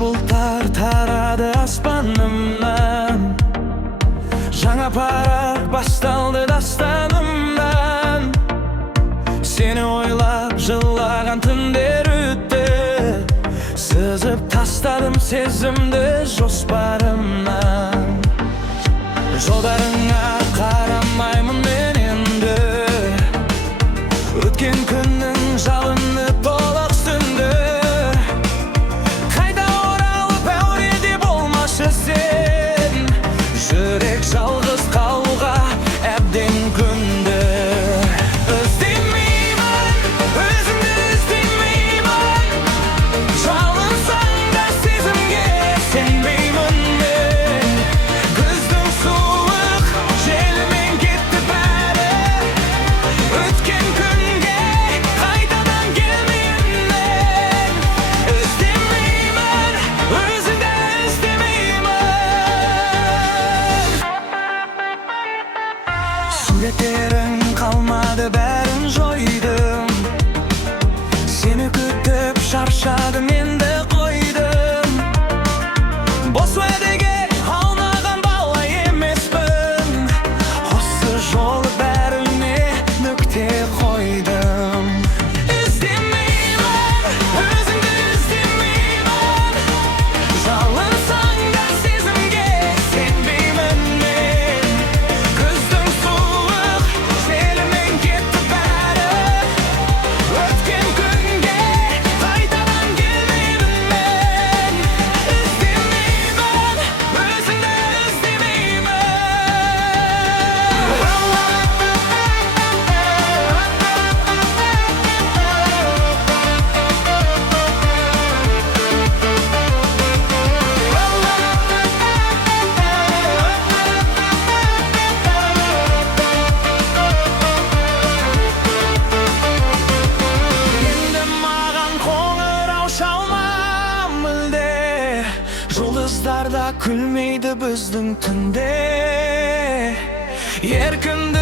бұлттар тарады аспанымнан, жаңа парақ басталды дастанымнан. Сені ойлап жылаған түндер өтті, сызып тастадым сезімді жоспарымнан. Жолдарыңа қарамаймын мен енді, өткен күннің жалыны толық сүнді. Қайда оралып әуреде болмашы сен, жүрек жалғыз қалуға әбден күнді. Суреттерің қалмады, бәрін жойдым. Сені күтіп шаршадым, енді қойдым. Бос уәдеге аунаған бала емеспін. Осы жолы бәріне нүкте қойдым. Іздемеймін, өзіңді іздемеймін. Жалынсаң да сезімге сенбеймін мен. Күздің жұлдыздар да күлмейді біздің түнде. Еркінді